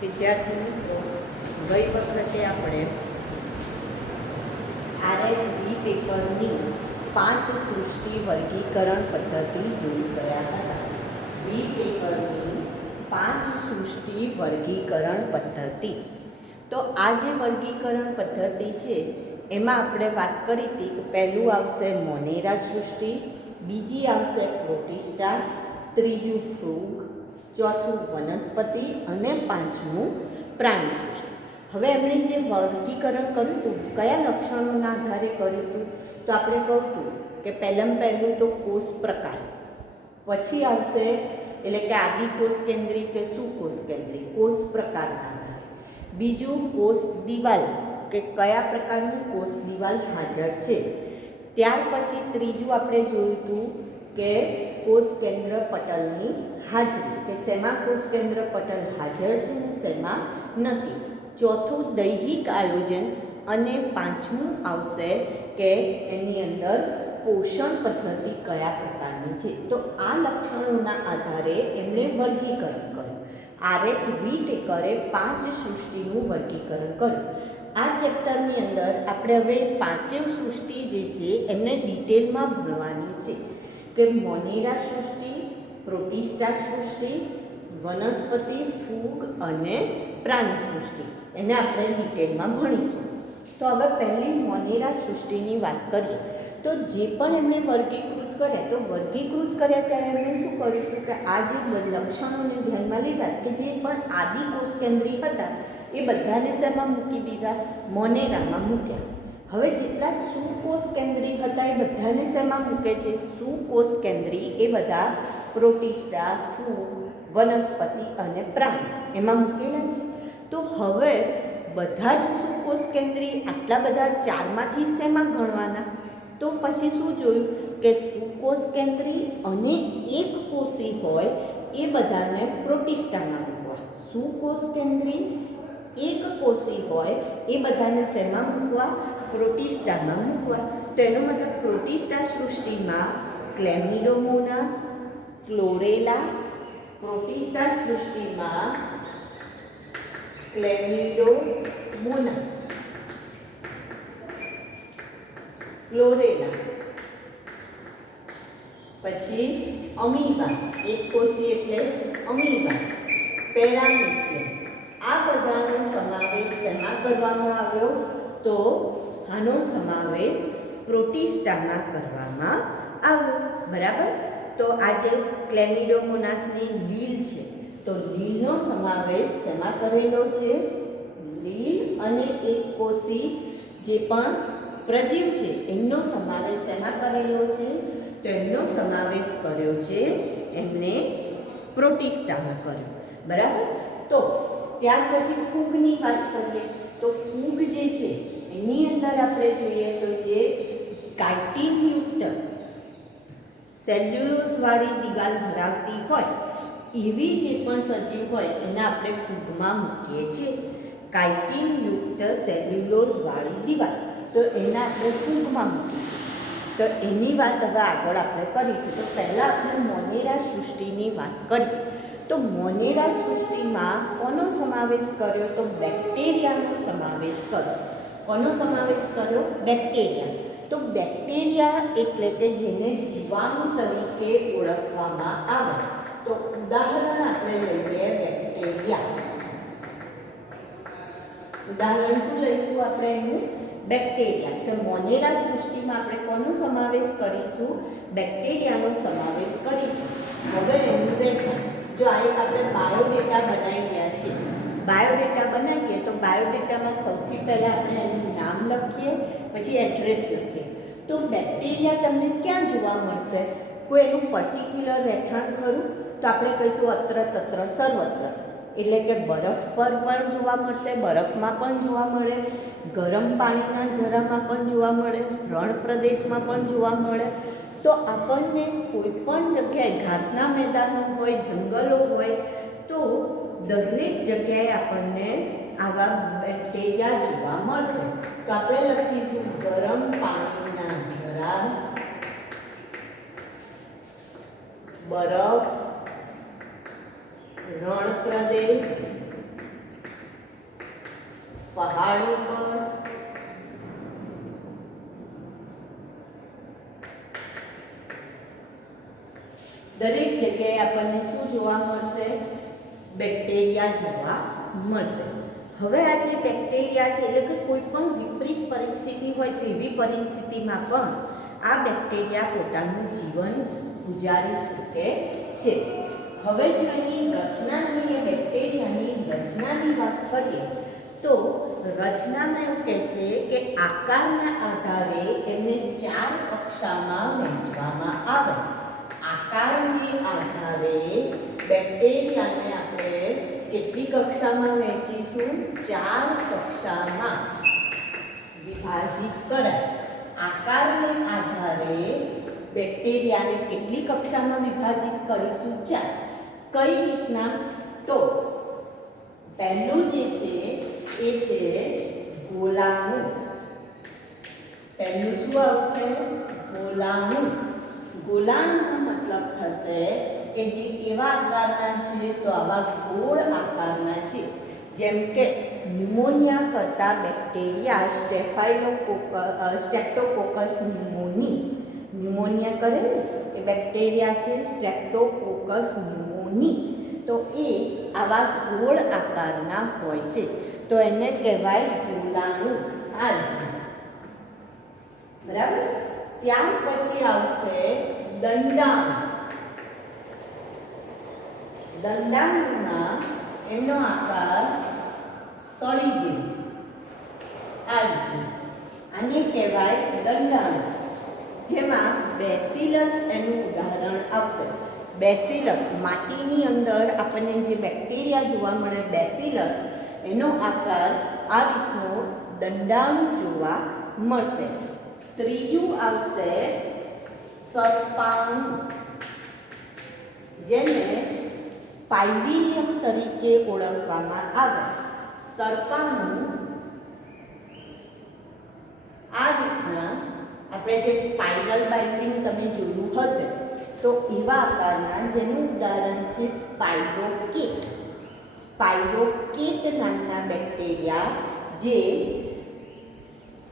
વિદ્યાર્થી મિત્રો, ગઈ વખતે આપણે આરએચબી પેપરની 5 સૃષ્ટિ વર્ગીકરણ પદ્ધતિ જોઈ ગયા હતા. બી પેપરની 5 સૃષ્ટિ વર્ગીકરણ પદ્ધતિ. તો આ જે વર્ગીકરણ પદ્ધતિ છે એમાં આપણે વાત કરી હતી કે પહેલું આવશે મોનેરા સૃષ્ટિ, બીજી આવશે પ્રોટિસ્ટા, ત્રીજું ફ્રૂગ, ચોથું વનસ્પતિ અને પાંચમું પ્રાણી સૃષ્ટિ. હવે એમણે જે વર્ગીકરણ કર્યું હતું કયા લક્ષણોના આધારે કર્યું હતું, તો આપણે કહું હતું કે પહેલું તો કોષ પ્રકાર, પછી આવશે એટલે કે આદિકોષ કેન્દ્રી કે સુકોષ કેન્દ્રી કોષ પ્રકારના આધારે, બીજું કોષ દિવાલ કે કયા પ્રકારની કોષ દિવાલ હાજર છે, ત્યાર પછી ત્રીજું આપણે જોયું હતું કે કોષ કેન્દ્ર પટલની હાજરી કે શેમાં કોષ કેન્દ્ર પટલ હાજર છે ને શેમાં નથી, ચોથું દૈહિક આયોજન અને પાંચમું આવશે કે એની અંદર પોષણ પદ્ધતિ કયા પ્રકારની છે. તો આ લક્ષણોના આધારે એમણે વર્ગીકરણ કર્યું. આરએચબી ટેકરે 5 સૃષ્ટિનું વર્ગીકરણ કર્યું. આ ચેપ્ટરની અંદર આપણે હવે 5 સૃષ્ટિ જે છે એમને ડિટેલમાં ભણવાની છે કે મોનેરા સૃષ્ટિ, પ્રોટિસ્ટા સૃષ્ટિ, વનસ્પતિ, ફૂગ અને પ્રાણી સૃષ્ટિ, એને આપણે ડિટેલમાં ભણીશું. તો હવે પહેલી મોનેરા સૃષ્ટિની વાત કરીએ તો જે પણ એમણે વર્ગીકૃત કર્યા, તો વર્ગીકૃત કર્યા ત્યારે એમણે શું કર્યું કે આ જે લક્ષણોને ધ્યાનમાં લીધા કે જે પણ આદિકોષ કેન્દ્રી હતા એ બધાને શેમાં મૂકી દીધા, મોનેરામાં મૂક્યા. હવે જેટલા સુકોષ કેન્દ્રી હતા એ બધાને શેમાં મૂકે છે, સુકોષ કેન્દ્રી એ બધા પ્રોટિસ્ટા, ફૂગ, વનસ્પતિ અને પ્રાણી એમાં મૂકેલા છે. તો હવે બધા જ સુકોષ કેન્દ્રી આટલા બધા ચારમાંથી શેમાં ગણવાના, તો પછી શું જોયું કે સુકોષ કેન્દ્રી અને એક કોષી હોય એ બધાને પ્રોટિસ્ટામાં મૂકવા, સુકોષ કેન્દ્રી એક કોષી હોય એ બધાને શેમાં મૂકવા, પ્રોટિસ્ટામાં મૂકવા. તો એનો મતલબ પ્રોટિસ્ટા સૃષ્ટિમાં ક્લેમિડોમોનાસ, ક્લોરેલા, પ્રોટિસ્ટા સૃષ્ટિમાં ક્લેમિડોમોનાસ, ક્લોરેલા, પછી અમીબા, એક કોષી એટલે અમીબા, પેરામીશિયમ, આ બધાનો સમાવેશ શેમાં કરવામાં આવ્યો, તો આનો સમાવેશ પ્રોટિસ્ટામાં કરવામાં આવ્યો. બરાબર. તો આ જે ક્લેમિડોમોનાસની લીલ છે તો લીલનો સમાવેશ શેમાં કરેલો છે, લીલ અને એક કોષી જે પણ પ્રજીવ છે એમનો સમાવેશ શેમાં કરેલો છે, તો એમનો સમાવેશ કર્યો છે એમને પ્રોટિસ્ટામાં કર્યો. બરાબર. તો ત્યાર પછી ફૂગની વાત કરીએ તો ફૂગ જે છે એની અંદર આપણે જોઈએ તો જે કાઇટિનયુક્ત સેલ્યુલોઝ વાળી દિવાલ ધરાવતી હોય એવી જે પણ સજીવ હોય એને આપણે ફૂગમાં મૂકીએ છીએ. કાઇટિનયુક્ત સેલ્યુલોઝ વાળી દિવાલ, તો એને આપણે ફૂગમાં મૂકીશું. તો એની વાત હવે આગળ આપણે કરીશું. તો પહેલાં આપણે મોનેરા સૃષ્ટિની વાત કરીએ. તો મોનેરા સૃષ્ટિમાં કોનો સમાવેશ કર્યો, તો બેક્ટેરિયાનો સમાવેશ કર્યો. કોનો સમાવેશ કર્યો, બેક્ટેરિયા. તો બેક્ટેરિયા એટલે કે જેને જીવાણુ તરીકે ઓળખવામાં આવે. તો ઉદાહરણ આપણે લઈએ બેક્ટેરિયા. ઉદાહરણ શું લઈશું આપણે એનું, બેક્ટેરિયા. તો મોનેરા સૃષ્ટિમાં આપણે કોનો સમાવેશ કરીશું, બેક્ટેરિયાનો સમાવેશ કરીશું. હવે એનું રેખા જો આ એક આપણે બાયોડેટા બનાવી રહ્યા છીએ. બાયોડેટા બનાવીએ તો બાયોડેટામાં સૌથી પહેલાં આપણે એનું નામ લખીએ, પછી એડ્રેસ લખીએ. તો બેક્ટેરિયા તમને ક્યાં જોવા મળશે, કોઈ એનું પર્ટિક્યુલર રહેઠાણ ખરું, તો આપણે કહીશું અત્ર તત્ર સર્વત્ર. એટલે કે બરફ પર પણ જોવા મળશે, બરફમાં પણ જોવા મળે, ગરમ પાણીના જરામાં પણ જોવા મળે, રણ પ્રદેશમાં પણ જોવા મળે. તો આપણને કોઈ પણ જગ્યાએ ઘાસના મેદાનો હોય, જંગલો હોય, તો દરેક જગ્યાએ આપણને આવા બેક્ટેરિયા જોવા મળશે. તો આપણે લખીશું ગરમ પાણીના ઝરા, બરફ, રણ પ્રદેશ, પહાડો પર, દરેક જગ્યાએ આપણને શું જોવા મળશે? બેક્ટેરિયા જોવા મળશે. હવે આ જે બેક્ટેરિયા છે એટલે કે કોઈ પણ વિપરીત પરિસ્થિતિ હોય તેવી પરિસ્થિતિમાં પણ આ બેક્ટેરિયા પોતાનું જીવન ગુજારી શકે છે. હવે જો એની રચના જોઈએ, બેક્ટેરિયાની રચનાની વાત કરીએ તો રચનામાં એવું કહે છે કે આકારના આધારે એમને 4 કક્ષામાં વહેંચવામાં આવે. આકારને આધારે બેક્ટેરિયાને આપણે કેટલી કક્ષામાં વહેંચીશું? 4 કક્ષામાં વિભાજિત કરાય. આકારને આધારે બેક્ટેરિયાને કેટલી કક્ષામાં વિભાજિત કરીશું? 4. કઈ રીતના? તો પહેલું જે છે એ છે ગોલાણુ. પહેલું શું આવશે? ગોલાણુ. ગોલાણુનો મતલબ થશે કે જે કેવા આકારના છે? તો આવા ગોળ આકારના છે. જેમ કે ન્યુમોનિયા કરતા બેક્ટેરિયા સ્ટ્રેપ્ટોકોકસ ન્યુમોનિયા કરે ને એ બેક્ટેરિયા છે સ્ટ્રેપ્ટોકોકસ ન્યુમોની. તો એ આવા ગોળ આકારના હોય છે, તો એને કહેવાય ગોલાણુ. આ બરાબર. ત્યાર પછી આવશે દંડાણુ. દંડાણુમાં એનો આકાર સળી જેવો. આ રીતે આને કહેવાય દંડાણુ. જેમાં બેસિલસ એનું ઉદાહરણ આવશે. બેસિલસ માટીની અંદર આપણને જે બેક્ટેરિયા જોવા મળે બેસિલસ, એનો આકાર આ રીતનો દંડાણુ જોવા મળશે. ત્રીજું આવશે સર્પાણુ, જેને સ્પાઇરિલિયમ તરીકે ઓળખવામાં આવે. સર્પાણુ આ રીતના આપણે જે સ્પાઇરલ બાઇન્ડિંગ તમે જોયું હશે તો એવા આકારના, જેનું ઉદાહરણ છે સ્પાઇરોકેટ. સ્પાઇરોકેટ નામના બેક્ટેરિયા જે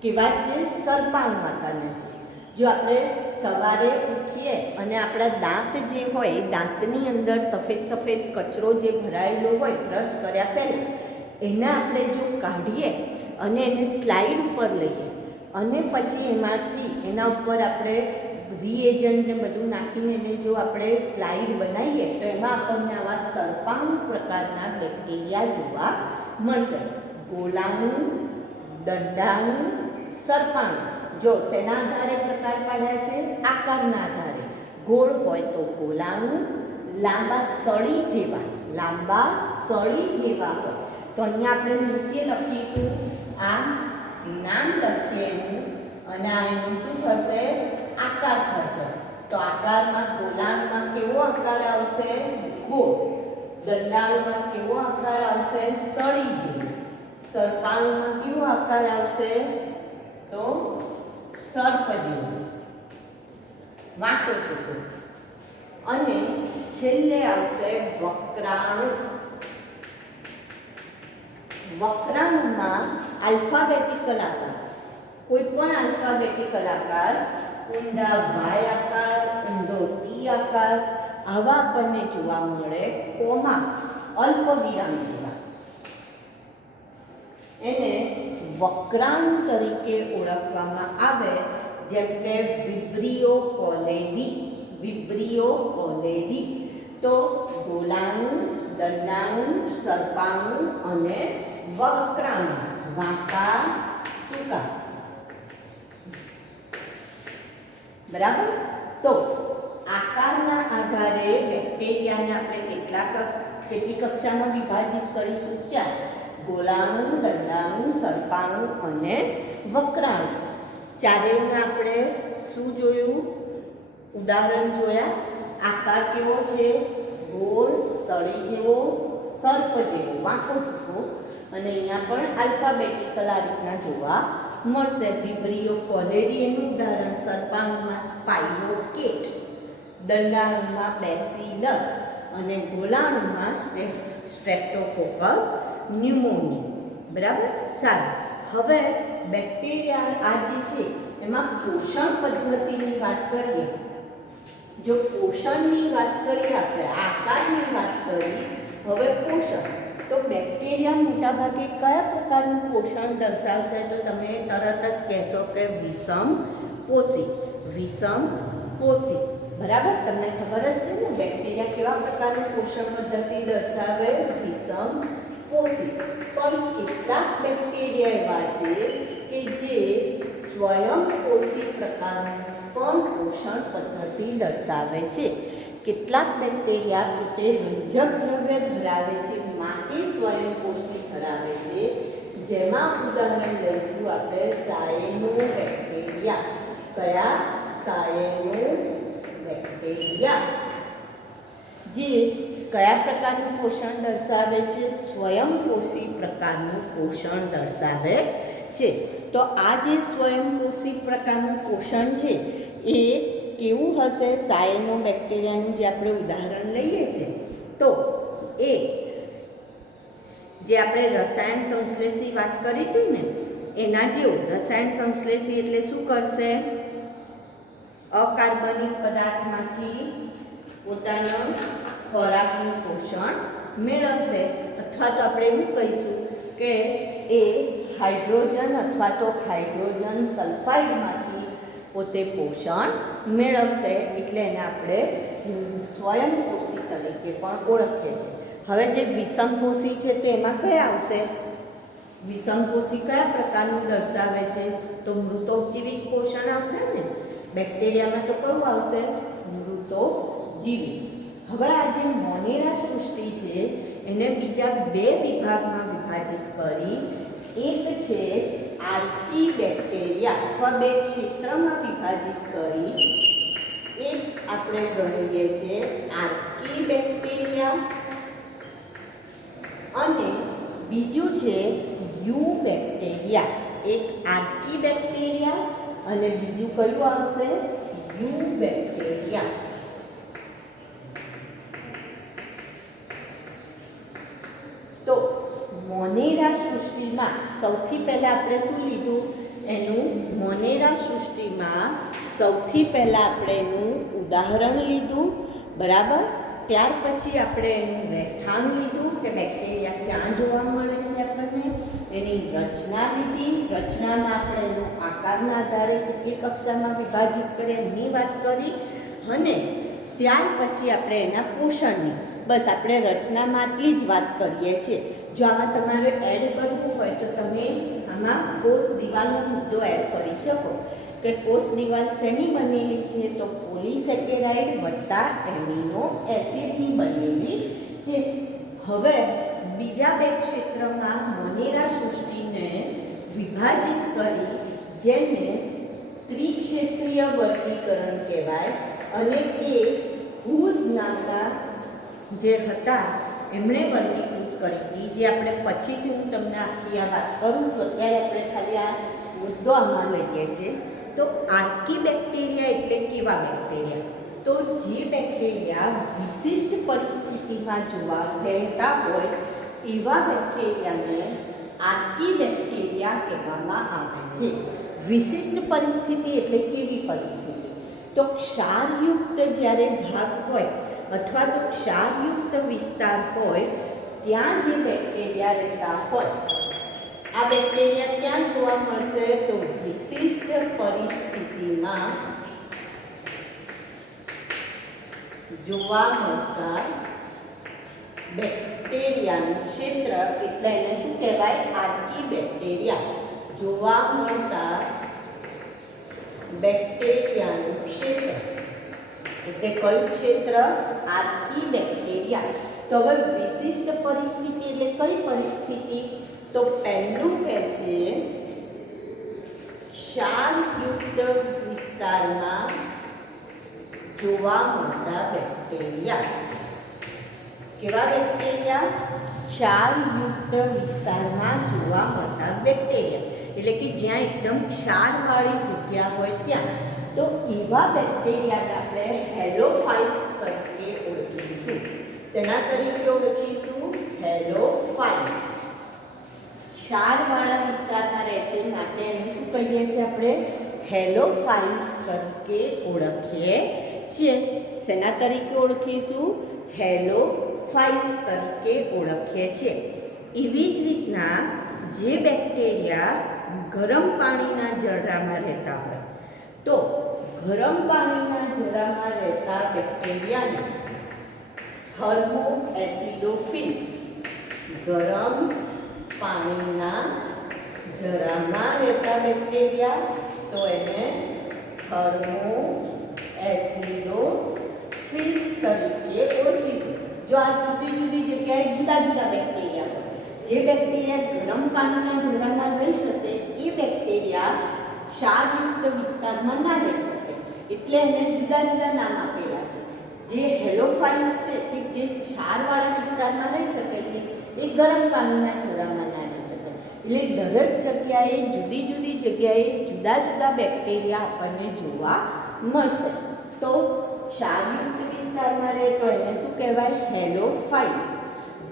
કેવા છે? સર્પાણુ આકારના છે. જો આપણે સવારે ઉઠીએ અને આપણા દાંત જે હોય, દાંતની અંદર સફેદ સફેદ કચરો જે ભરાયેલો હોય બ્રશ કર્યા પહેલાં, એને આપણે જો કાઢીએ અને એને સ્લાઇડ ઉપર લઈએ અને પછી એમાંથી એના ઉપર આપણે રિએજન્ટ ને બધું નાખીને એને જો આપણે સ્લાઇડ બનાવીએ તો એમાં આપણને આવા સર્પાણુ પ્રકારના બેક્ટેરિયા જોવા મળશે. ગોલાણુ, દંડાણુ, સર્પાણુ. જો શેના આધારે પ્રકાર પાડ્યા છે? આકારના આધારે. ગોળ હોય તો ગોલાણુ, લાંબા સળી જેવા હોય તો અહીંયા આપણે નીચે લખીશું, આ નામ લખીએ એનું અને આ એનું શું થશે? આકાર થશે. તો આકારમાં ગોલાણુમાં કેવો આકાર આવશે? ગોળ. દંડાણુમાં કેવો આકાર આવશે? સળી જેવો. સર્પાણુમાં કેવો આકાર આવશે? તો સર્પ જેવો, વાંકો ચૂકો. અને છેલ્લે આવશે વક્રાણુ. વક્રાણુમાં આલ્ફાબેટિકલ આકાર, કોઈ પણ આલ્ફાબેટિકલ આકાર, ઊંડા વાય આકાર, ઊંડો ટી આકાર, આવા આપણને જોવા મળે. કોમા, અલ્પ વિરામ જેવા. એને વક્રાણુ તરીકે ઓળખવામાં આવે. જેમ કે વિબ્રિયો કોલેરી. તો ગોલાણુ, દંડાણુ, સર્પાણુ અને વક્રાણુ, વાંકા ચૂકા. બરાબર. તો આકારના આધારે બેક્ટેરિયાને આપણે કેટલી કક્ષામાં વિભાજિત કરીશું? 4. ગોલાણુ, દંડાણુ, સર્પાણુ અને વક્રાણુ. ચારેયના આપણે શું જોયું? ઉદાહરણ જોયા. આકાર કેવો છે? ગોળ, સળી જેવો, સર્પ જેવો, વાંકો ચૂકો. અને અહીંયા પણ આલ્ફાબેટિકલ આ રીતના જોવા મળશે. વિબ્રિયો કોલેરી એનું ઉદાહરણ. સર્પાણુમાં સ્પાઇરોકેટ, દંડાણુમાં બેસિલસ અને ગોલાણુમાં સ્ટ્રેપ્ટોકોકસ ન્યુમોની. બરાબર. સારું, હવે બેક્ટેરિયા આ જે છે એમાં પોષણ પદ્ધતિની વાત કરીએ. જો પોષણની વાત કરીએ આપણે, આકારની વાત કરી, હવે પોષણ, તો બેક્ટેરિયા મોટાભાગે કયા પ્રકારનું પોષણ દર્શાવશે? તો તમે તરત જ કહેશો કે વિષમ પોષી. વિષમ પોષી, બરાબર. તમને ખબર જ છે ને બેક્ટેરિયા કેવા પ્રકારની પોષણ પદ્ધતિ દર્શાવે? વિષમ પોષી. પણ કેટલાક બેક્ટેરિયા એવા છે કે જે સ્વયંપોષી પ્રકારનું પણ પોષણ પદ્ધતિ દર્શાવે છે. કેટલાક બેક્ટેરિયા પોતે રંજક દ્રવ્ય ધરાવે છે, માટે સ્વયંપોષી ધરાવે છે. જેમાં ઉદાહરણ લઈશું આપણે સાયનો બેક્ટેરિયા. કયા? સાયનો બેક્ટેરિયા, જે કયા પ્રકારનું પોષણ દર્શાવે છે? સ્વયંપોષી પ્રકારનું પોષણ દર્શાવે છે. તો આ જે સ્વયંપોષી પ્રકારનું પોષણ છે એ કેવું હશે? સાયનો બેક્ટેરિયાનું જે આપણે ઉદાહરણ લઈએ છીએ, તો એ જે આપણે રસાયણ સંશ્લેષી વાત કરી હતી ને એના જેવું. રસાયણ સંશ્લેષી એટલે શું કરશે? અકાર્બનિક પદાર્થમાંથી પોતાના ખોરાકનું પોષણ મેળવશે. અથવા તો આપણે એવું કહીશું કે એ હાઇડ્રોજન અથવા તો હાઇડ્રોજન સલ્ફાઇડમાંથી પોતે પોષણ મેળવશે. એટલે એને આપણે સ્વયંપોષી તરીકે પણ ઓળખીએ છીએ. હવે જે વિષમપોષી છે તો એમાં કયા આવશે? વિષમપોષી કયા પ્રકારનું દર્શાવે છે? તો મૃતોપજીવી પોષણ આવશે ને. બેક્ટેરિયામાં તો કયું આવશે? મૃતોપજીવી. હવે આ જે મોનેરા સૃષ્ટિ છે એને બીજા બે વિભાગમાં વિભાજિત કરી. એક છે આર્કી બેક્ટેરિયા, અથવા બે ક્ષેત્રમાં વિભાજિત કરી. એક આપણે ગણીએ છીએ આર્કી બેક્ટેરિયા અને બીજું છે યુ બેક્ટેરિયા. એક આર્કી બેક્ટેરિયા અને બીજું કયું આવશે? You bacteria. તો મોનેરા સૃષ્ટિમાં સૌથી પહેલા આપણે શું લીધું? એનું મોનેરા સૃષ્ટિમાં સૌથી પહેલા આપણે એનું ઉદાહરણ લીધું, બરાબર. ત્યાર પછી આપણે એનું રહેઠાણ લીધું કે બેક્ટેરિયા ક્યાં જોવા મળે છે આપણને. એની રચના લીધી. રચનામાં આપણે એનું આકારના આધારે કેટલી કક્ષામાં વિભાજિત કરે એની વાત કરી. અને ત્યાર પછી આપણે એના પોષણની, બસ આપણે રચનામાંથી જ વાત કરીએ છીએ. જો આમાં તમારે એડ કરવું હોય તો તમે આમાં કોષ દિવાલનો મુદ્દો એડ કરી શકો કે કોષ દિવાલ શેની બનેલી છે? તો પોલિસેકેરાઇડ વત્તા એમિનો એસિડની બનેલી છે. હવે બીજા બે ક્ષેત્રમાં મોનેરા સૃષ્ટિને વિભાજિત કરી, જેને ત્રિક્ષેત્રીય વર્ગીકરણ કહેવાય. અને એ હુઝ નામના જે હતા એમણે વર્ગીકૃત કરી, જે આપણે પછીથી હું તમને આખી આ વાત કરું છું. અત્યારે આપણે ખાલી આ મુદ્દો આમાં લઈએ છીએ. તો આર્કી બેક્ટેરિયા એટલે કેવા બેક્ટેરિયા? તો જે બેક્ટેરિયા વિશિષ્ટ પરિસ્થિતિમાં જોવા રહેતા હોય એવા બેક્ટેરિયાને આર્કી બેક્ટેરિયા કહેવામાં આવે છે. વિશિષ્ટ પરિસ્થિતિ એટલે કેવી પરિસ્થિતિ? તો ક્ષારયુક્ત જ્યારે ભાગ હોય અથવા તો ક્ષારયુક્ત વિસ્તાર હોય ત્યાં જે બેક્ટેરિયા રહેતા હોય, આ બેક્ટેરિયા ક્યાં જોવા મળશે? તો વિશિષ્ટ પરિસ્થિતિમાં જોવા મળતા બેક્ટેરિયાનું ક્ષેત્ર એટલે એને શું કહેવાય? આર્કી બેક્ટેરિયા. જોવા મળતા બેક્ટેરિયાનું ક્ષેત્ર એટલે કયું ક્ષેત્ર? આર્કી બેક્ટેરિયા. તો હવે વિશિષ્ટ પરિસ્થિતિ એટલે કઈ પરિસ્થિતિ? તો પહેલું કે છે ક્ષારયુક્ત વિસ્તારમાં જોવા મળતા બેક્ટેરિયા. કેવા બેક્ટેરિયા? ક્ષારયુક્ત વિસ્તારમાં જોવા મળતા બેક્ટેરિયા. એટલે કે જ્યાં એકદમ ક્ષારવાળી જગ્યા હોય ત્યાં. તો એવા બેક્ટેરિયાને આપણે હેલોફાઇટ્સ તરીકે ઓળખીશું. શેના તરીકે ઓળખીશું? હેલોફાઇટ્સ. ક્ષારવાળા વિસ્તારમાં રહે છે માટે એને શું કહીએ છીએ આપણે? હેલોફાઇલ્સ તરીકે ઓળખીએ છીએ. શેના તરીકે ઓળખીશું? હેલોફાઇલ્સ તરીકે ઓળખીએ છીએ. એવી જ રીતના જે બેક્ટેરિયા ગરમ પાણીના જરામાં રહેતા હોય તો ગરમ પાણીના જરામાં રહેતા બેક્ટેરિયાને થર્મોએસિડોફિલ્સ, ગરમ પાણીના જરામાં રહેતા બેક્ટેરિયા તો એને થર્મોએસિડોફિલ્સ તરીકે ઓળખીશું. જો આ જુદી જુદી જગ્યાએ જુદા જુદા બેક્ટેરિયા હોય, જે બેક્ટેરિયા ગરમ પાણીના જરામાં રહી શકે એ બેક્ટેરિયા ક્ષારયુક્ત વિસ્તારમાં ના રહી શકે, એટલે એને જુદા જુદા નામ આપેલા છે. જે હેલોફાઇલ્સ છે કે જે ક્ષારવાળા વિસ્તારમાં રહી શકે છે એ ગરમ પાણીના જરામાં ના રહી શકે. એટલે દરેક જગ્યાએ જુદી જુદી જગ્યાએ જુદા જુદા બેક્ટેરિયા આપણને જોવા મળશે. તો ક્ષારયુક્ત વિસ્તારમાં રહે તો એને શું કહેવાય? હેલોફાઇલ્સ.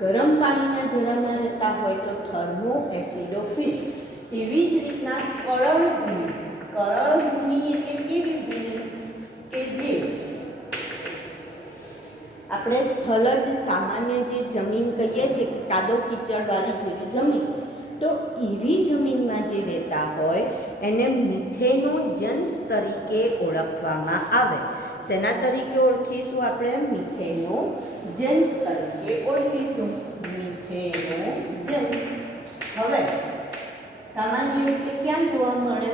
ગરમ પાણીના જરામાં રહેતા હોય તો થર્મોએસિડોફિલ્સ. તેવી જ રીતના કરણભૂમિ. કરણભૂમિ એટલે કેવી ભૂમિ કે જે આપણે સ્થળજ સામાન્ય જે જમીન કહીએ છીએ, કાદવ કીચડવાળી જેવી જમીન, તો એવી જમીનમાં જે રહેતા હોય એને મિથેનોજન્સ તરીકે ઓળખવામાં આવે. શેના તરીકે ઓળખીશું આપણે? મિથેનોજન્સ તરીકે ઓળખીશું. મિથેનોજન્સ. હવે સામાન્ય રીતે ક્યાં જોવા મળે?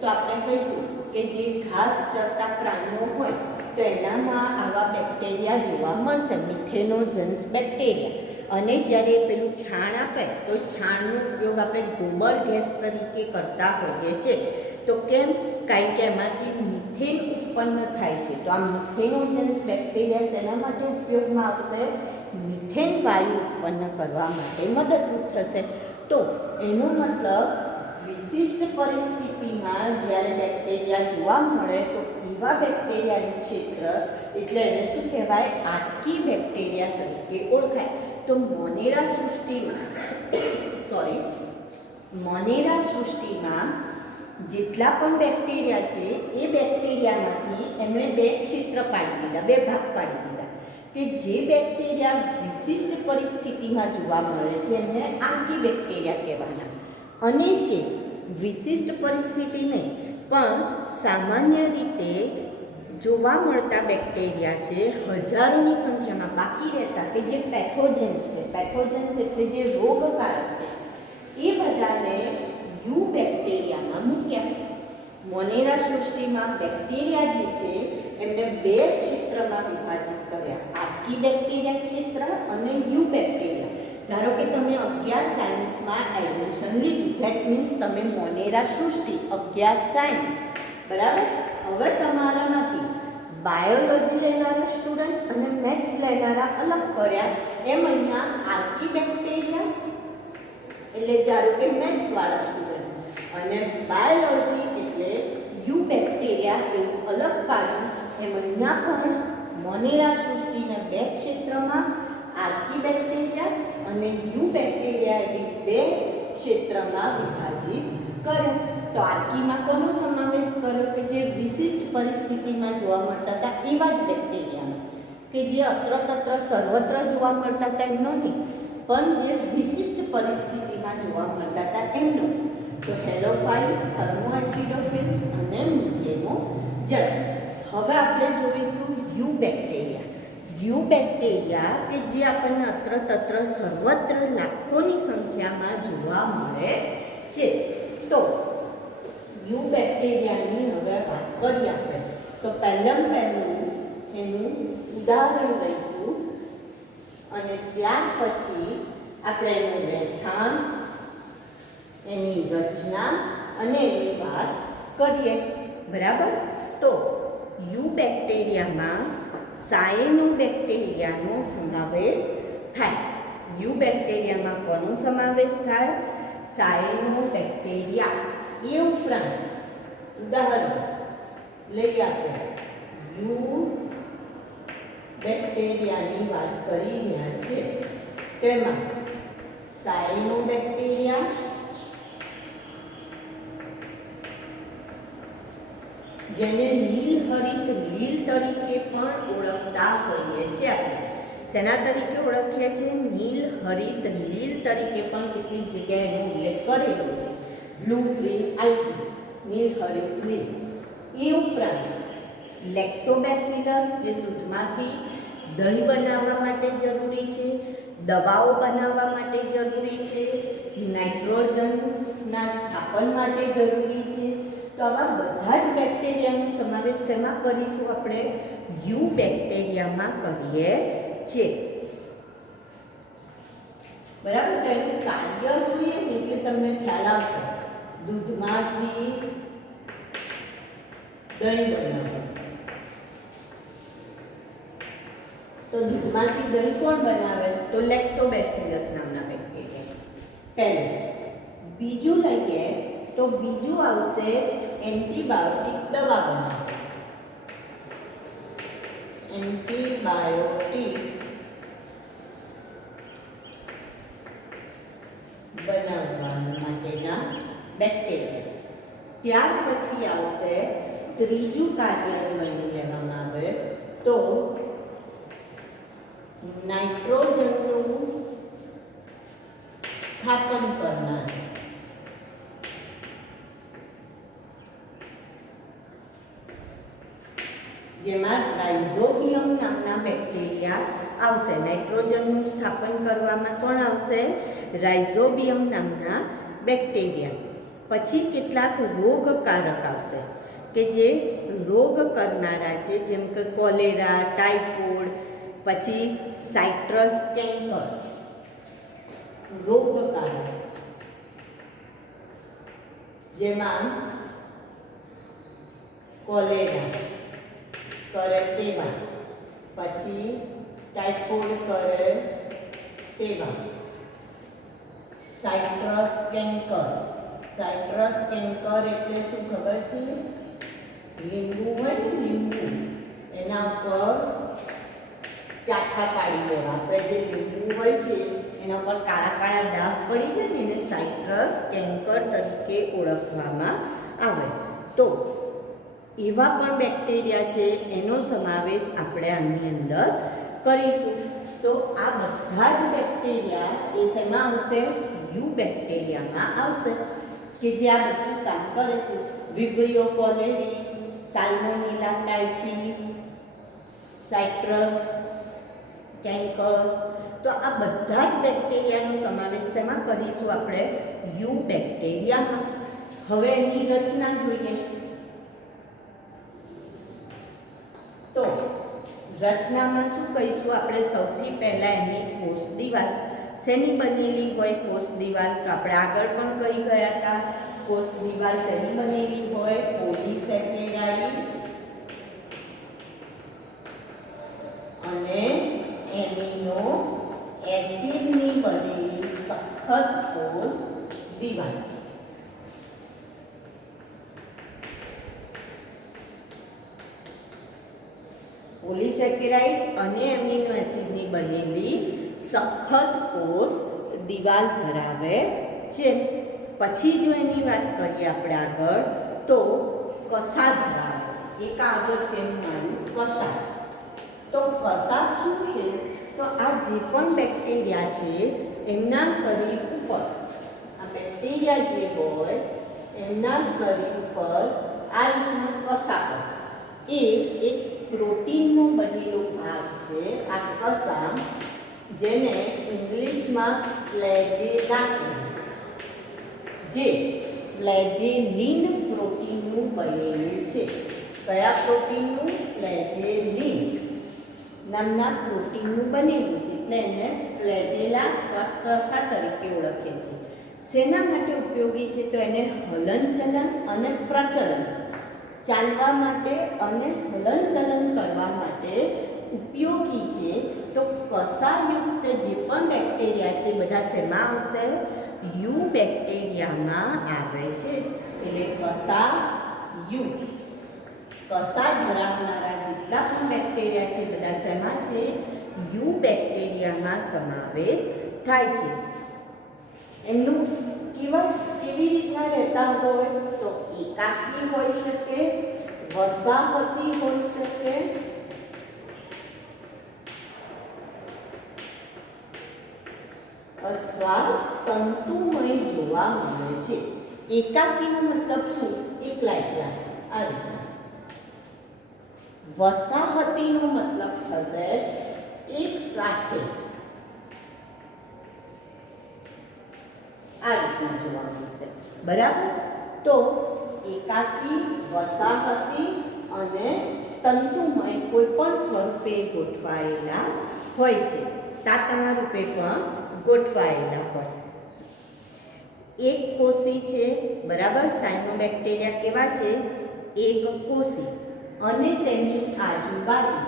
તો આપણે કહીશું કે જે ઘાસ ચરતા પ્રાણીઓ હોય તો એનામાં આવા બેક્ટેરિયા જોવા મળશે, મિથેનોજન્સ બેક્ટેરિયા. અને જ્યારે પેલું છાણ આપે તો છાણનો ઉપયોગ આપણે ગોબર ગેસ તરીકે કરતા હોઈએ છીએ. તો કેમ? કારણ કે એમાંથી મિથેન ઉત્પન્ન થાય છે. તો આ મિથેનોજન્સ બેક્ટેરિયા શેના માટે ઉપયોગમાં આવશે? મિથેન વાયુ ઉત્પન્ન કરવા માટે મદદરૂપ થશે. તો એનો મતલબ વિશિષ્ટ પરિસ્થિતિમાં જ્યારે બેક્ટેરિયા જોવા મળે તો એવા બેક્ટેરિયાનું ક્ષેત્ર એટલે એને શું કહેવાય? આર્કી બેક્ટેરિયા તરીકે ઓળખાય. તો મોનેરા સૃષ્ટિમાં જેટલા પણ બેક્ટેરિયા છે એ બેક્ટેરિયામાંથી એમણે બે ક્ષેત્ર પાડી દીધા, બે ભાગ પાડી દીધા કે જે બેક્ટેરિયા વિશિષ્ટ પરિસ્થિતિમાં જોવા મળે છે એમને આર્કી બેક્ટેરિયા કહેવાના, અને જે વિશિષ્ટ પરિસ્થિતિ નહીં પણ સામાન્ય રીતે જોવા મળતા બેક્ટેરિયા છે હજારોની સંખ્યામાં બાકી રહેતા કે જે પેથોજન્સ છે, પેથોજન્સ એટલે જે રોગકારક છે, એ બધાને યુ બેક્ટેરિયામાં મૂક્યા. મોનેરા સૃષ્ટિમાં બેક્ટેરિયા જે છે એમને બે ક્ષેત્રમાં વિભાજિત કર્યા, આર્કી બેક્ટેરિયા ક્ષેત્ર અને યુ બેક્ટેરિયા. ધારો કે તમે 11 સાયન્સમાં એડમિશન લીધું, ધેટ મીન્સ તમે મોનેરા સૃષ્ટિ 11 સાયન્સ, બરાબર. હવે તમારામાંથી બાયોલોજી લેનારા સ્ટુડન્ટ અને મેથ્સ લેનારા અલગ કર્યા. એમ અહીંયા આર્કી બેક્ટેરિયા એટલે ધારો કે મેથ્સવાળા સ્ટુડન્ટ અને બાયોલોજી એટલે યુ બેક્ટેરિયા એવું અલગ પાડ્યું. એમ અહીંયા પણ મોનેરા સૃષ્ટિને બે ક્ષેત્રમાં આર્કી બેક્ટેરિયા અને યુ બેક્ટેરિયા એવી બે ક્ષેત્રમાં વિભાજિત કર્યા. તો આર્કીમાં કોનો સમાવેશ કર્યો? કે જે વિશિષ્ટ પરિસ્થિતિમાં જોવા મળતા હતા એવા જ બેક્ટેરિયાનો, કે જે અત્ર-તત્ર સર્વત્ર જોવા મળતા હતા એમનો નહીં, પણ જે વિશિષ્ટ પરિસ્થિતિમાં જોવા મળતા હતા એમનો જ. તો હેલોફાઇલ્સ, થર્મોએસિડોફિલ્સ અને મિથેનોજન્સ. હવે આપણે જોઈશું યુ બેક્ટેરિયા. યુ બેક્ટેરિયા કે જે આપણને અત્ર-તત્ર સર્વત્ર લાખોની સંખ્યામાં જોવા મળે છે. તો યુ બેક્ટેરિયાની હવે વાત કરીએ આપણે. તો પહેલું એનું ઉદાહરણ લઈશું અને ત્યાર પછી આપણે એનું રહેઠાણ, એની રચના અને એની વાત કરીએ, બરાબર. તો યુ બેક્ટેરિયામાં સાયનોબેક્ટેરિયાનો સમાવેશ થાય. યુ બેક્ટેરિયામાં કોનો સમાવેશ થાય? સાયનોબેક્ટેરિયા. એ ઉપરાંત ઉદાહરણ લઈ આપણે યુ બેક્ટેરિયાની વાત કરી રહ્યા છે, તેમાં સાયનોબેક્ટેરિયા જેને નીલહરિત લીલ તરીકે પણ ઓળખતા હોઈએ છીએ આપણે. શેના તરીકે ઓળખીએ છીએ? નીલહરિત લીલ તરીકે પણ કેટલીક જગ્યાએ એનો ઉલ્લેખ કરેલો છે. બ્લુ ગ્રીન આલ્ગી, નીલહરિત લીલ. એ ઉપરાંત લેક્ટોબેસિલસ જે દૂધમાંથી દહીં બનાવવા માટે જરૂરી છે, દવાઓ બનાવવા માટે જરૂરી છે, નાઇટ્રોજનના સ્થાપન માટે જરૂરી છે. તો આવા બધા જ બેક્ટેરિયાનો સમાવેશ શેમાં કરીશું? આપણે યુ બેક્ટેરિયામાં કરીએ છીએ. બરાબર. તો એનું કાર્ય જોઈએ ને એટલે તમને ખ્યાલ આવશે. દૂધમાંથી દહીં બનાવવું. તો દૂધમાંથી દહીં કોણ બનાવે? તો લેક્ટોબેસિલસ નામના બેક્ટેરિયા. પહેલું. બીજું લઈએ તો બીજું આવશે એન્ટીબાયોટિક દવા બનાવે. એન્ટીબાયોટિક બનાવવા માટેના બેક્ટેરિયા. ત્યાર પછી આવશે ત્રીજું કાર્ય જો એનું લેવામાં આવે તો નાઇટ્રોજનનું સ્થાપન કરનાર. જેમાં રાઇઝોબિયમ નામના બેક્ટેરિયા આવશે. નાઇટ્રોજનનું સ્થાપન કરવામાં કોણ આવશે? રાઇઝોબિયમ નામના બેક્ટેરિયા. પછી કેટલાક રોગકારક આવશે કે જે રોગ કરનારા છે, જેમ કે કોલેરા, ટાઇફોઇડ, પછી સાઇટ્રસ કેન્કર. રોગકારક જેમાં કોલેરા કરે તેવા, પછી ટાઇફોઇડ કરે તેવા, સાઇટ્રસ કેન્કર. સાઇટ્રસ કેન્કર એટલે શું ખબર છે? લીંબુ હોય ને, લીંબુ એના ઉપર ચાઠા પાડી દેવા. આપણે જે લીંબુ હોય છે એના પર કાળા કાળા ડાઘ પડી જાય ને એને સાઇટ્રસ કેન્કર તરીકે ઓળખવામાં આવે. તો એવા પણ બેક્ટેરિયા છે, એનો સમાવેશ આપણે આની અંદર કરીશું. તો આ બધા જ બેક્ટેરિયા એ શેમાં આવશે? યુ બેક્ટેરિયામાં આવશે, કે જે આ બધું કામ કરે છે. વિબ્રિયો કોલેરી, સાલ્મોનેલા ટાઇફી, સાઇટ્રસ કેન્કર. તો આ બધા જ બેક્ટેરિયાનો સમાવેશ શેમાં કરીશું? આપણે યુ બેક્ટેરિયામાં. હવે એની રચના જોઈએ. તો રચનામાં શું કહીશું આપણે? સૌથી પહેલાં એની કોષ દિવાલ. શેની બનેલી હોય કોષ દિવાલ? તો આપણે આગળ પણ કહી ગયા હતા. કોષ દિવાલ શેની બનેલી હોય? પોલિસેકેરાઇડ અને એમિનો એસિડની બનેલી સખત કોષ દિવાલ. પોલિસેકેરાઇડ અને એમિનો એસિડની બનેલી સખત કોષ દિવાલ ધરાવે છે. પછી જો એની વાત કરીએ આપણે આગળ તો કસા ધરાવે છે. એક આગળ તેનું નામ કસા. તો કસા શું છે? તો આ જે પણ બેક્ટેરિયા છે એમના શરીર ઉપર, આ બેક્ટેરિયા જે હોય એમના શરીર પર આ રીતના કસા હોય. એ એક પ્રોટીનનો બનેલો ભાગ છે આ કસા, જેને ઇંગ્લિશમાં ફ્લેજેલા કહેવાય. જે ફ્લેજેલિન પ્રોટીનનું બનેલું છે. કયા પ્રોટીનનું? ફ્લેજેલિન નામના પ્રોટીનનું બનેલું છે, એટલે એને ફ્લેજેલા અથવા કસા તરીકે ઓળખીએ છીએ. શેના માટે ઉપયોગી છે? તો એને હલનચલન અને પ્રચલન, ચાલવા માટે અને હલનચલન કરવા માટે ઉપયોગી છે. તો કસાયુક્ત જે પણ બેક્ટેરિયા છે બધા શેમાં આવશે? યુ બેક્ટેરિયામાં આવે છે. એટલે કસા યુ. કસા ધરાવનારા જેટલા પણ બેક્ટેરિયા છે બધા શેમાં છે? યુ બેક્ટેરિયામાં સમાવેશ થાય છે. એમનું કેવી રીતના રહેતા હોય? તો એકાકી હોઈ શકે, વસાહતી હોઈ શકે અથવા તંતુમય જોવા મળે છે. એકાકીનો મતલબ શું? એકલા એકલા આ રીતના. વસાહતીનો મતલબ થશે એક સાથે આ રીતના જોવા મળશે. બરાબર? તો એકાકી, વસાહતી અને તંતુમય કોઈ પણ સ્વરૂપે ગોઠવાયેલા હોય છે. તાતણા રૂપે પણ ગોઠવાયેલા હોય. એક કોષી છે. બરાબર? સાયનોબેક્ટેરિયા કેવા છે? એક કોષી અને તેની આજુબાજુ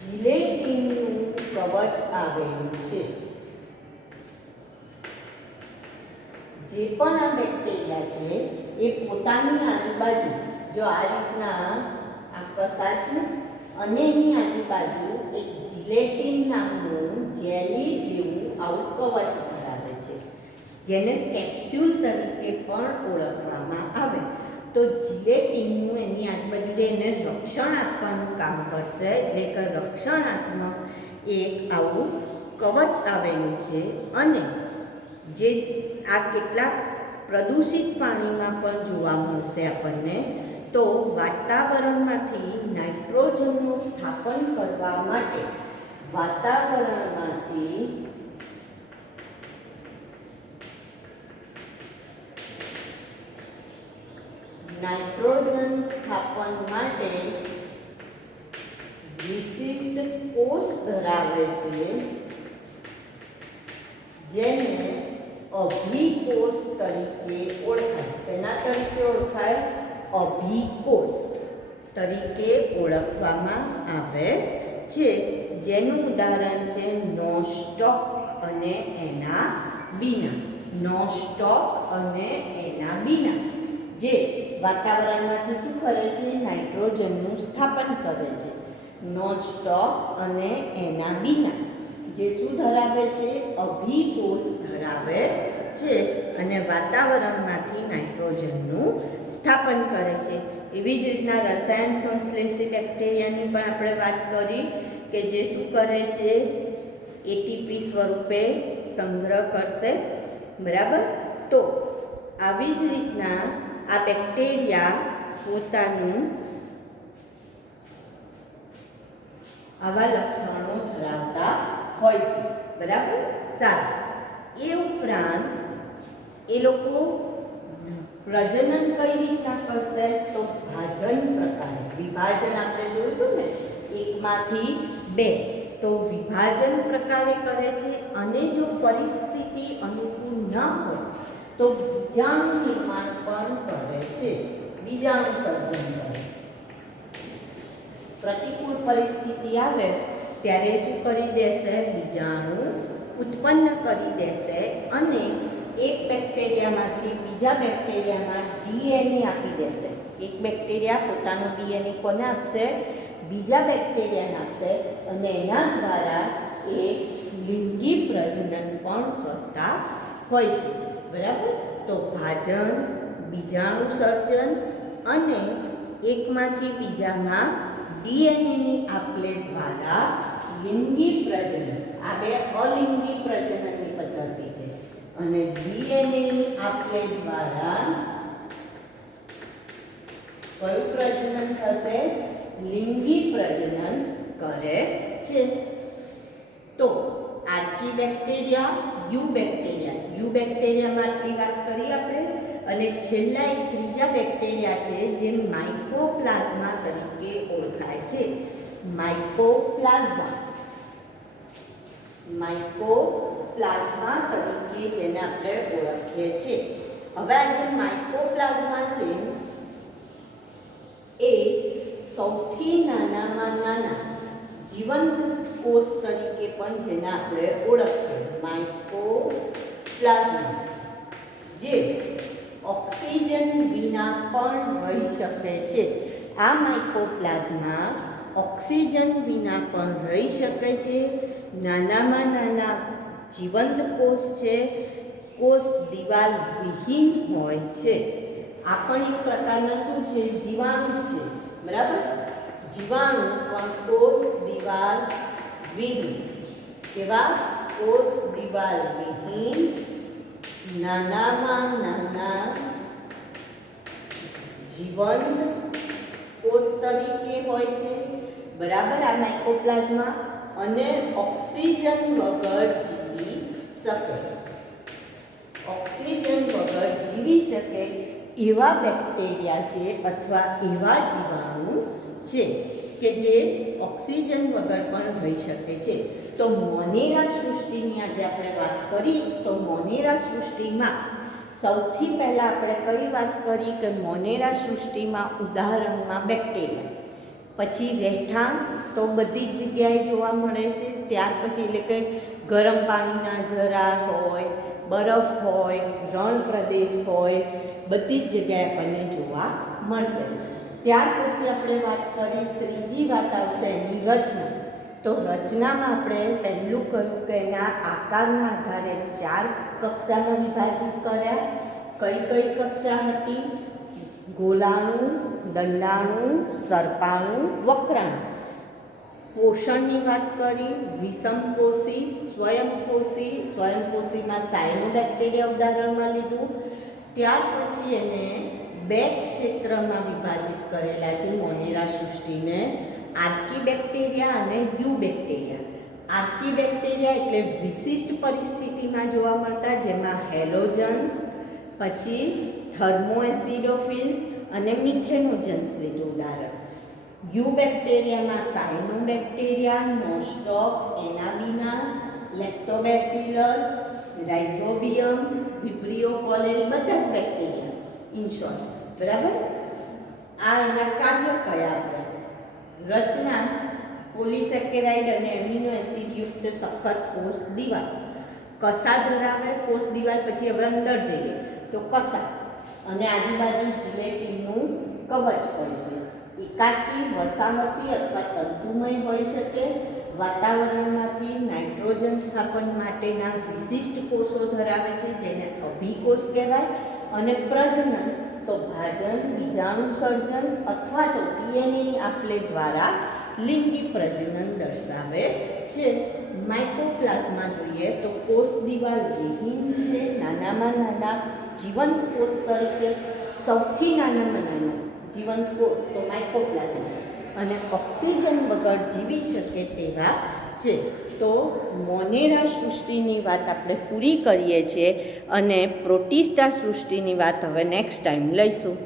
જિલેટીનનું કવચ આવેલું છે. જે પણ આ બેક્ટેરિયા છે એ પોતાની આજુબાજુ જો આ રીતના આ કસા છે અને એની આજુબાજુ એક જિલેટીન નામનું જેલી જેવું આવું કવચ ધરાવે છે, જેને કેપ્સ્યુલ તરીકે પણ ઓળખવામાં આવે. તો જિલેટીનનું એની આજુબાજુ એને રક્ષણ આપવાનું કામ કરશે, એટલે કે રક્ષણાત્મક એક આવું કવચ આવેલું છે. અને જે આ કેટલાક પ્રદૂષિત પાણીમાં પણ જોવા મળશે આપણને. તો વાતાવરણમાંથી નાઇટ્રોજનનું સ્થાપન કરવા માટે વાતાવરણમાંથી નાઇટ્રોજન સ્થાપન માટે વિશિષ્ટ કોષ ધરાવે છે, જેને અભિકોષ તરીકે ઓળખાય. શેના તરીકે ઓળખાય? અભિકોષ તરીકે ઓળખવામાં આવે છે. જેનું ઉદાહરણ છે નોસ્ટોક અને એના બીના. નોસ્ટોક અને એના બીના જે વાતાવરણમાંથી શું કરે છે? નાઇટ્રોજનનું સ્થાપન કરે છે. નોસ્ટોક અને એના બીના જે શું ધરાવે છે? અભિકોષ ધરાવે છે અને વાતાવરણમાંથી નાઇટ્રોજનનું સ્થાપન કરે છે. એવી જ રીતના રસાયણ સંશ્લેષી બેક્ટેરિયાની પણ આપણે વાત કરી કે જે શું કરે છે? એટીપી સ્વરૂપે સંગ્રહ કરશે. બરાબર? તો આવી જ રીતના આ બેક્ટેરિયા પોતાનું આવા લક્ષણો ધરાવતા હોય છે. બરાબર? સારું. એ ઉપરાંત એ લોકો પ્રજનન કઈ રીતના કરશે? તો ભાજન પ્રકારે. વિભાજન આપણે જોયું હતું ને, એકમાંથી બે. તો વિભાજન પ્રકારે કરે છે. અને જો પરિસ્થિતિ અનુકૂળ ન હોય તો બીજાણુ નિર્માણ પણ કરે છે. બીજાણુ સર્જન કરે. પ્રતિકૂળ પરિસ્થિતિ આવે ત્યારે શું કરી દેશે? બીજાણુ ઉત્પન્ન કરી દેશે અને એક બેક્ટેરિયામાંથી બીજા બેક્ટેરિયામાં ડીએનએ આપી દેશે. એક બેક્ટેરિયા પોતાનો ડીએનએ કોને આપશે? બીજા બેક્ટેરિયાને આપશે અને એના દ્વારા એ લિંગી પ્રજનન પણ કરતા હોય છે. બરાબર? તો ભાજન, બીજાણુ સર્જન અને એકમાંથી બીજામાં ડીએનએની આપલે દ્વારા લિંગી પ્રજનન. આ બે અલિંગી પ્રજનનની પદ્ધતિ છે. અને ડીએનએની આપલે દ્વારા કયું પ્રજનન થશે? લિંગી પ્રજનન કરે છે. તો આર્કીબેક્ટેરિયા, યુ બેક્ટેરિયામાંથી વાત કરી આપણે. અને છેલ્લા એક ત્રીજા બેક્ટેરિયા છે જે માઇકોપ્લાઝ્મા તરીકે ઓળખાય છે. માઇકોપ્લાઝ્મા તરીકે જેને આપણે ઓળખીએ છીએ. હવે આ જે માઇકોપ્લાઝ્મા છે એ સૌથી નાનામાં નાના જીવંત કોષ તરીકે પણ જેને આપણે ઓળખીએ. માઇકોપ્લાઝ્મા જે ઓક્સિજન વિના પણ રહી શકે છે. આ માઇકોપ્લાઝ્મા ઓક્સિજન વિના પણ રહી શકે છે. નાનામાં નાના જીવંત કોષ છે કોષ દિવાલ વિહીન હોય છે. આ પણ એક પ્રકારના શું છે? જીવાણુ છે. બરાબર? જીવાણુ પણ કોષ દિવાલ વિહીન. કેવા? કોષ દિવાલ વિહીન નાનામાં નાના જીવંત કોષ તરીકે હોય છે. બરાબર? આ માઇકોપ્લાઝમા અને ઓક્સિજન વગર જીવી શકે. ઓક્સિજન વગર જીવી શકે એવા બેક્ટેરિયા છે અથવા એવા જીવાણુ છે કે જે ઓક્સિજન વગર પણ રહી શકે છે. તો મોનેરા સૃષ્ટિની આજે આપણે વાત કરી. તો મોનેરા સૃષ્ટિમાં સૌથી પહેલાં આપણે કઈ વાત કરી કે મોનેરા સૃષ્ટિમાં ઉદાહરણમાં બેક્ટેરિયા, પછી રહેઠાણ તો બધી જ જગ્યાએ જોવા મળે છે. ત્યાર પછી એટલે કે ગરમ પાણીના ઝરા હોય, બરફ હોય, રણ પ્રદેશ હોય, બધી જ જગ્યાએ આપણને જોવા મળશે. ત્યાર પછી આપણે વાત કરી, ત્રીજી વાત આવશે એની રચના. તો રચનામાં આપણે પહેલું કહ્યું કે એના આકારના આધારે 4 કક્ષામાં વિભાજિત કર્યા. કઈ કઈ કક્ષા હતી? ગોલાણુ, દંડાણુ, સર્પાણુ, વક્રાણુ. પોષણની વાત કરી, વિષમપોષી, સ્વયંપોષી. સ્વયંપોષીમાં સાયનોબેક્ટેરિયા ઉદાહરણમાં લીધું. ત્યાર પછી એને 2 ક્ષેત્રમાં વિભાજિત કરેલા છે મોનેરા સૃષ્ટિને, આર્કીબેક્ટેરિયા અને યુબેક્ટેરિયા. આર્કીબેક્ટેરિયા એટલે વિશિષ્ટ પરિસ્થિતિમાં જોવા મળતા, જેમાં હેલોજન્સ, પછી થર્મોએસિડોફિલ્સ અને મિથેનોજન્સ લીધું ઉદાહરણ. યુબેક્ટેરિયામાં સાયનોબેક્ટેરિયા, નોસ્ટોક, એનાબિના, લેક્ટોબેસિલસ, રાઇઝોબિયમ, વિબ્રિયો કોલેરી, બધા જ બેક્ટેરિયા ઇન શોર્ટ. બરાબર? આ એના કાર્ય કયા આપણે? રચના પોલિસેકેરાઇડ અને એમિનો એસિડ યુક્ત સખત કોષ દિવાલ. કસા ધરાવે કોષ દિવાલ. પછી હવે અંદર જઈએ તો કસા અને આજુબાજુ જીલેટીનનું કવચ હોય છે. એકાકી, વસાહતી અથવા તંતુમય હોઈ શકે. વાતાવરણમાંથી નાઇટ્રોજન સ્થાપન માટેના વિશિષ્ટ કોષો ધરાવે છે, જેને અભિકોષ કહેવાય. અને પ્રજનન તો ભાજન, બીજાણુ સર્જન અથવા તો ડીએનએની આપલે દ્વારા લિંગી પ્રજનન દર્શાવે છે. માઇકોપ્લાઝમા જોઈએ તો કોષ દિવાલ વિહીન છે. નાનામાં નાના જીવંત કોષ તરીકે સૌથી નાનામાં નાનો જીવંત કોષ તો માઇકોપ્લાઝમા અને ઓક્સિજન વગર જીવી શકે તેવા છે. તો મોનેરા સૃષ્ટિની વાત આપણે પૂરી કરીએ છીએ અને પ્રોટિસ્ટા સૃષ્ટિની વાત હવે નેક્સ્ટ ટાઈમ લઈશું.